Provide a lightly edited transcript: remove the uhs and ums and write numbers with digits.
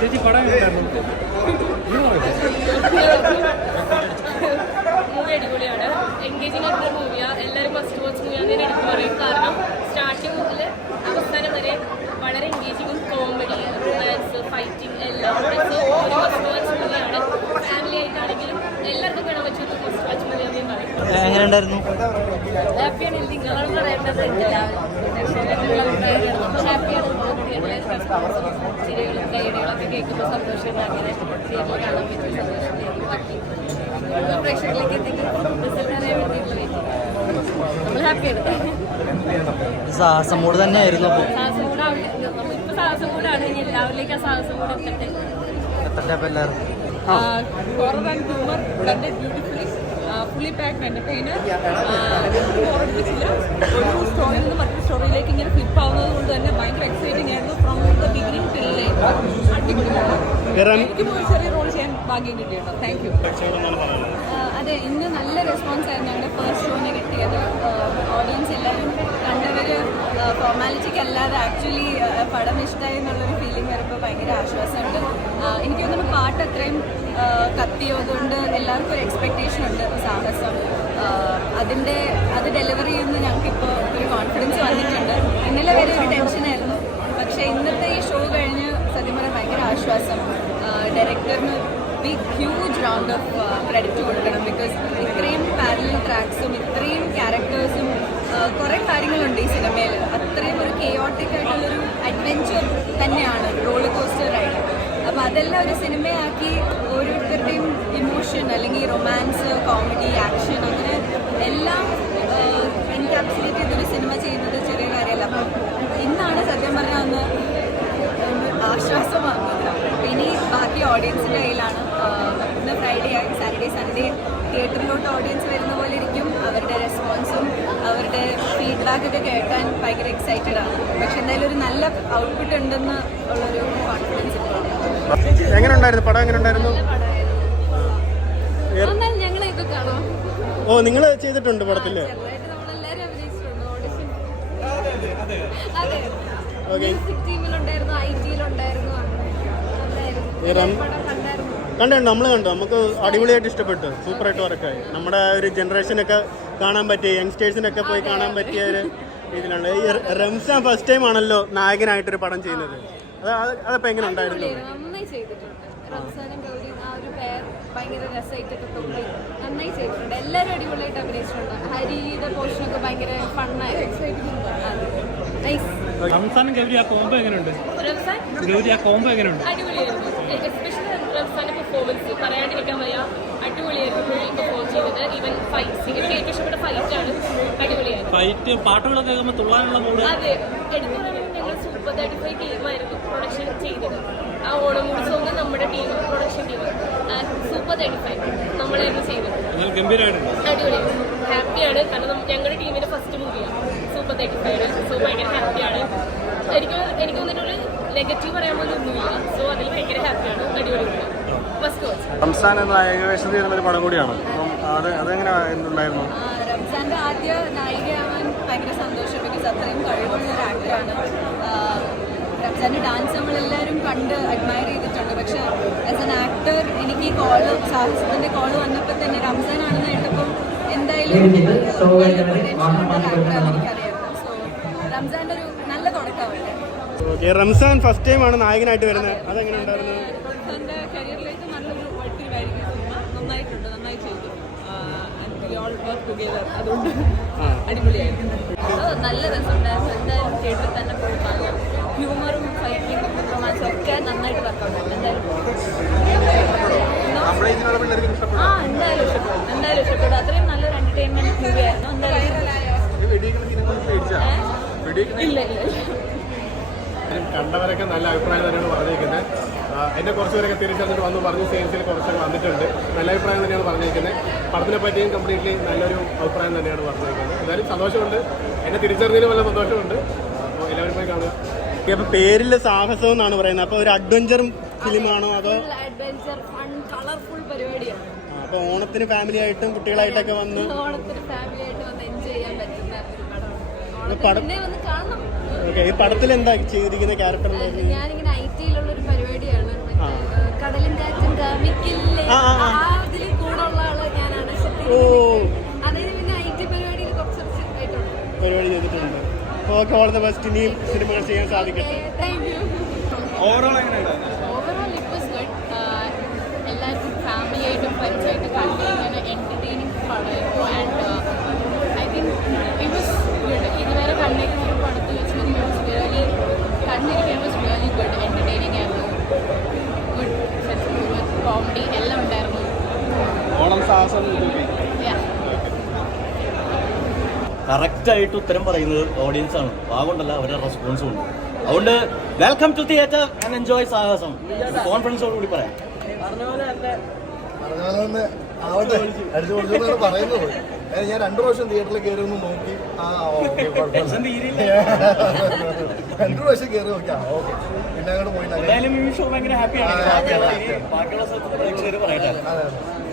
ചേച്ചി പടം മൂവി അടിപൊളിയാണ്. എൻഗേജിംഗ് ആയിട്ടുള്ള മൂവിയാണ്. എല്ലാവരും ഫസ്റ്റ് വാച്ച് മൂവിയാണ് ഞാൻ എടുത്തു പറയും. കാരണം സ്റ്റാർട്ടിങ് മുതൽ അവസാനം വരെ വളരെ എൻഗേജിങ്ങും കോമഡി, റൊമാൻസ്, ഫൈറ്റിംഗ് എല്ലാം ഒരു ഫസ്റ്റ് വാച്ച് മൂവിയാണ്. ഫാമിലി ആയിട്ടാണെങ്കിലും എല്ലാവർക്കും കാണാൻ പറ്റുന്ന ഫസ്റ്റ് വാച്ച് മൂവിയാണെന്ന് ഞാൻ പറയും. എങ്ങനെയുണ്ടായിരുന്നു? ഹാപ്പിയാണ്. നിങ്ങളോട് പറയേണ്ടത് ഹാപ്പിയാണ്. ചിരികളും കൈയടികളൊക്കെ കേൾക്കുമ്പോൾ സന്തോഷം. അങ്ങനെ തിയേറ്ററിൽ കാണാൻ പറ്റിയ സന്തോഷം. ബാക്കി പ്രേക്ഷകരിലേക്ക് എത്തിക്കും റിസൾട്ട് അറിയാൻ വേണ്ടിയിട്ടുള്ള നമ്മൾ ഹാപ്പിയാണ്. സാഹസം കൂടെ തന്നെയായിരുന്നു. സാഹസം കൂടെ നമ്മളിപ്പോൾ സാഹസം കൂടാണ്. ഇനി എല്ലാവരിലേക്ക് ആ സാഹസം കൂടെ എത്തട്ടെ. എല്ലാവരും horror and humor blended beautifully, fully packed entertainer. ഓർമ്മിച്ചില്ല ഒരു സ്റ്റോറിയിൽ നിന്ന് മറ്റൊരു സ്റ്റോറിയിലേക്ക് ഇങ്ങനെ ഫ്ലിപ്പ് ആവുന്നത് കൊണ്ട് തന്നെ ഭയങ്കര എക്സൈറ്റിംഗ് ആയിരുന്നു. ഫ്രം ദ ബിഗിനിങ് ടിൽ അടിപൊളിയാണ്. എനിക്ക് പോയി ചെറിയ റോൾ ചെയ്യാൻ ഭാഗ്യം കിട്ടിയിട്ടോ. Thank you. അതെ, ഇന്ന് നല്ല റെസ്പോൺസ് ആയിരുന്നു ഞങ്ങളുടെ ഫസ്റ്റ് ഷോന് കിട്ടിയത്. ഓഡിയൻസ് എല്ലാവരും കണ്ടവർ ഫോർമാലിറ്റിക്ക് അല്ലാതെ ആക്ച്വലി പടം ഇഷ്ടമായി എന്നുള്ളൊരു ഫീലിംഗ് വരുമ്പോൾ ഭയങ്കര ആശ്വാസമുണ്ട്. എനിക്ക് തോന്നുന്നു പാട്ട് അത്രയും കത്തിയതുകൊണ്ട് എല്ലാവർക്കും ഒരു എക്സ്പെക്റ്റേഷൻ ഉണ്ട്. സാഹസം അത് ഡെലിവറി ചെയ്യുന്ന ഞങ്ങൾക്കിപ്പോൾ ഒരു കോൺഫിഡൻസ് വന്നിട്ടുണ്ട്. ഇന്നലെ വരെ ഒരു ടെൻഷനായിരുന്നു. പക്ഷേ ഇന്നത്തെ ഈ ഷോ കഴിഞ്ഞ് സത്യം പറയാൻ ഭയങ്കര ആശ്വാസം. ഡയറക്ടറിന് big huge round of credit കൊടുക്കണം. ബിക്കോസ് ഇത്രയും പാരലൽ ട്രാക്സും ഇത്രയും ക്യാരക്ടേഴ്സും കുറേ കാര്യങ്ങളുണ്ട് ഈ സിനിമയിൽ. അത്രയും ഒരു കെയോട്ടിക് ആയിട്ടുള്ളൊരു അഡ്വെഞ്ചർ തന്നെയാണ് റോളർ കോസ്റ്റർ റൈഡ്. അപ്പോൾ അതെല്ലാം ഒരു സിനിമയാക്കി ഓരോരുത്തരുടെയും ഇമോഷൻ അല്ലെങ്കിൽ റൊമാൻസ്, കോമഡി, ആക്ഷൻ അങ്ങനെ എല്ലാം എൻകാപ്സുലേറ്റ് ചെയ്തൊരു സിനിമ ചെയ്യുന്നത് ചെറിയ കാര്യമല്ല. അപ്പം ഇന്നാണ് സത്യം പറഞ്ഞാൽ ഒന്ന് ആശ്വാസം വന്നത്. ഇനി ബാക്കി ഓഡിയൻസിൻ്റെ കയ്യിലാണ്. ഇന്ന് ഫ്രൈഡേ ആയി, സാറ്റർഡേ സൺഡേ തിയേറ്ററിലോട്ട് ഓഡിയൻസ് വരുന്ന പോലെ ഇരിക്കും. അവരുടെ റെസ്പോൺസും അവരുടെ ഫീഡ്ബാക്കൊക്കെ കേൾക്കാൻ ഭയങ്കര എക്സൈറ്റഡ് ആണ്. പക്ഷെ എന്തായാലും ഒരു നല്ല ഔട്ട്പുട്ട് ഉണ്ടെന്ന് ഉള്ളൊരു കോൺഫിഡൻസ് ഇപ്പോൾ. എങ്ങനെ ഉണ്ടായിരുന്നു പടം? എങ്ങനെ ഉണ്ടായിരുന്നു? ഞങ്ങളെയൊക്കെ കാണാം. ഓ, നിങ്ങൾ ചെയ്തിട്ടുണ്ട് പടത്തില്? നമ്മളെല്ലാവരും അഭിനയിച്ചിട്ടുണ്ട്. ഓഡിഷൻ മ്യൂസിക് ടീമിലുണ്ടായിരുന്നു, IT-യിലുണ്ടായിരുന്നു. കണ്ടു, നമ്മൾ കണ്ടു. നമുക്ക് അടിപൊളിയായിട്ട് ഇഷ്ടപ്പെട്ടു. സൂപ്പറായിട്ട് വർക്കായി. നമ്മുടെ ഒരു ജനറേഷനൊക്കെ കാണാൻ പറ്റിയ, യങ്സ്റ്റേഴ്സിനൊക്കെ പോയി കാണാൻ പറ്റിയ ഒരു ഇതിലാണ്. ഈ റംസാൻ ഫസ്റ്റ് ടൈം ആണല്ലോ നായകനായിട്ടൊരു പടം ചെയ്യുന്നത്. അതപ്പോൾ എങ്ങനെ ഉണ്ടായിരുന്നു? നന്നായി ചെയ്തിട്ടുണ്ട്. റംസാനും ഗൗരി ആ ഒരു പേർ ഭയങ്കര രസമായിട്ടൊക്കെ തോന്നി. നന്നായി ചെയ്തിട്ടുണ്ട്. എല്ലാവരും അടിപൊളിയായിട്ട് അഭിനയിച്ചിട്ടുണ്ട്. ഹരിയുടെ പോർഷനൊക്കെ ഭയങ്കര ഫണ്ണായി എക്സൈറ്റിംഗ്. റംസാനും ഗൗരി ആ കോംബോ എങ്ങനെയുണ്ട്? ഗൗരി ആ കോംബോ എങ്ങനെയുണ്ട്? അടിപൊളിയായിരുന്നു. എസ്പെഷ്യലി റംസാന്റെ പെർഫോമൻസ് പറയാണ്ടിരിക്കാൻ വയ്യ. അടിപൊളിയായിരുന്നു പെർഫോം ചെയ്തത്. ഈവൻ ഫൈറ്റ്സ്, എനിക്ക് ഏറ്റവും ഇഷ്ടപ്പെട്ട ഫൈറ്റാണ്. അടിപൊളിയായിരുന്നു. ഫൈറ്റ് പാട്ടുകളൊക്കെ കേൾക്കുമ്പോൾ തുള്ളാനുള്ള മൂഡ്. അതെ, എടുത്തു പറയുമ്പോൾ ഞങ്ങൾ സൂപ്പർ 35 ടീമായിരുന്നു പ്രൊഡക്ഷൻ ചെയ്തത്. ആ ഓണമൂടി സോങ് നമ്മുടെ ടീം, പ്രൊഡക്ഷൻ ടീം സൂപ്പർ 35 നമ്മളായിരുന്നു ചെയ്തത്. അടിപൊളിയായിരുന്നു. ഹാപ്പിയാണ്. കാരണം ഞങ്ങളുടെ ടീമിന്റെ ഫസ്റ്റ് മൂവിയാണ് സൂപ്പർ 35. സോ ഭയങ്കര ഹാപ്പിയാണ്. എനിക്ക് വന്നിട്ടുള്ള നെഗറ്റീവ് പറയാൻ പോലും ഒന്നുമില്ല. സോ അതിൽ ഭയങ്കര ഹാപ്പിയാണ്. അടിപൊളിയാണ്. First watch. റംസാൻ എന്ന നായികവേഷം ചെയ്യുന്നൊരു പടം കൂടിയാണ്. അതെങ്ങനെ ഉണ്ടായിരുന്നു? റംസാന്റെ ആദ്യ നായികയാവാൻ ഭയങ്കര സന്തോഷം. ബിക്കോസ് അത്രയും കഴിവുള്ള ഒരു ആക്ടറാണ്. റംസാന്റെ ഡാൻസ് നമ്മളെല്ലാവരും കണ്ട് അഡ്മയർ ചെയ്തിട്ടുണ്ട്. പക്ഷെ ആസ് എൻ ആക്ടർ എനിക്ക് ഈ സാഹസത്തിന്റെ കോള് വന്നപ്പോൾ തന്നെ റംസാൻ ആണെന്ന് കേട്ടപ്പോൾ എന്തായാലും എനിക്കറിയായിരുന്നു. സോ റംസാന്റെ ഒരു നല്ല തുടക്കമല്ലേ. റംസാൻ ഫസ്റ്റ് ടൈം ആണ് നായകനായിട്ട് വരുന്നത്. അതെങ്ങനെ ഉണ്ടായിരുന്നു? റംസാന്റെ കരിയറിലേക്ക് നല്ലൊരു വഴിത്തിരിവായിരിക്കും സിനിമ. നന്നായിട്ടുണ്ട്, നന്നായി ചെയ്തു. അതുകൊണ്ട് അടിപൊളിയായിരുന്നു. നല്ല രസമുണ്ടായിരുന്നു. എന്തായാലും തിയേറ്ററിൽ തന്നെ പോയി കാണാം. ഹ്യൂമറും ഫൈറ്റിങ്ങും റൊമാൻസും ഒക്കെ നന്നായിട്ട് വർക്കൗട്ടായിരുന്നു. എന്തായാലും എന്തായാലും ഇഷ്ടപ്പെട്ടു. അത്രയും നല്ലൊരു എന്റർടൈൻമെന്റ് മൂവി ആയിരുന്നു. എന്തായാലും ഇല്ല കണ്ടവരൊക്കെ നല്ല അഭിപ്രായം തന്നെയാണ് പറഞ്ഞിരിക്കുന്നത്. എന്നെ കുറച്ചുപേരൊക്കെ തിരിച്ചറിഞ്ഞിട്ട് വന്ന് പറഞ്ഞ് സെയിൽസിൽ കുറച്ചൊക്കെ വന്നിട്ടുണ്ട്. നല്ല അഭിപ്രായം തന്നെയാണ് പറഞ്ഞിരിക്കുന്നത്. പടത്തിനെ പറ്റിയും കംപ്ലീറ്റ്ലി നല്ലൊരു അഭിപ്രായം തന്നെയാണ് പറഞ്ഞിരിക്കുന്നത്. എന്തായാലും സന്തോഷമുണ്ട്. എന്നെ തിരിച്ചറിഞ്ഞതിന് നല്ല സന്തോഷമുണ്ട്. അപ്പോൾ എല്ലാവരും പോയി കാണുക. അപ്പോൾ പേരിൽ സാഹസം എന്നാണ് പറയുന്നത്. അപ്പോൾ ഒരു അഡ്വഞ്ചർ ഫിലിമാണോ അതോ? അഡ്വഞ്ചർ, ഫൺ, കളർഫുൾ പരിപാടിയാണ്. അപ്പോൾ ഓണത്തിന് ഫാമിലി ആയിട്ടും കുട്ടികളായിട്ടൊക്കെ വന്ന് ഓണത്തിന് ഫാമിലി ആയിട്ട് വന്ന് എൻജോയ് ചെയ്യാൻ പറ്റുന്ന ഒരു പടമാണ്. ഓക്കെ, ഈ പടത്തിൽ എന്താ ചെയ്തിരിക്കുന്ന ക്യാരക്ടർ? ഞാനിങ്ങനെ IT-യിലുള്ള ഒരു പരിപാടിയാണ്. Okay, all the best. ഇനിയും സിനിമകൾ ചെയ്യാൻ സാധിക്കട്ടെ. ഓവറോൾ എങ്ങനെയുണ്ടായിരുന്നു? Overall it was good. എല്ലാവർക്കും ഫാമിലിയായിട്ടും ഫ്രണ്ട്സായിട്ടും കണ്ടിരിക്കുന്ന എൻ്റർടൈനിങ് പടമായിരുന്നു. And I think it was good. ഇതുവരെ കണ്ടിരിക്കുന്ന ഒരു പടത്തിൽ വെച്ച് റിയലി കണ്ടിരിക്കാൻ വാസ് റിയലി ഗുഡ്. എൻ്റർടൈനിങ് ആയിരുന്നു. ഗുഡ് കോമഡി എല്ലാം ഉണ്ടായിരുന്നു. ഓണം സാഹസം Yeah. കറക്റ്റായിട്ട് ഉത്തരം പറയുന്നത് ഓഡിയൻസ് ആണ്. അതുകൊണ്ടല്ല അവരുടെ റെസ്പോൺസും ഉണ്ട്. അതുകൊണ്ട് welcome to theatre and enjoy Sahasam. കോൺഫിഡൻസോട് കൂടി പറയാം. പറഞ്ഞ പോലെ തന്നെ ആവട്ടെ, അടിച്ചു പൊളിച്ചെന്നാണ് പറയുന്നത്. ഞാൻ 2 പ്രാവശ്യം തിയേറ്ററിൽ കയറി ഒന്ന് നോക്കി. ഓക്കെ, 2 പ്രാവശ്യം കയറി നോക്കി. ഓക്കെ, പിന്നെ അങ്ങോട്ട് പോയി. എന്തായാലും ഈ ഷോ ഭയങ്കര ഹാപ്പിയാണ്. ബാക്കിയുള്ള സ്ഥലത്ത് പ്രേക്ഷകർ പറയട്ടെ. അതെ.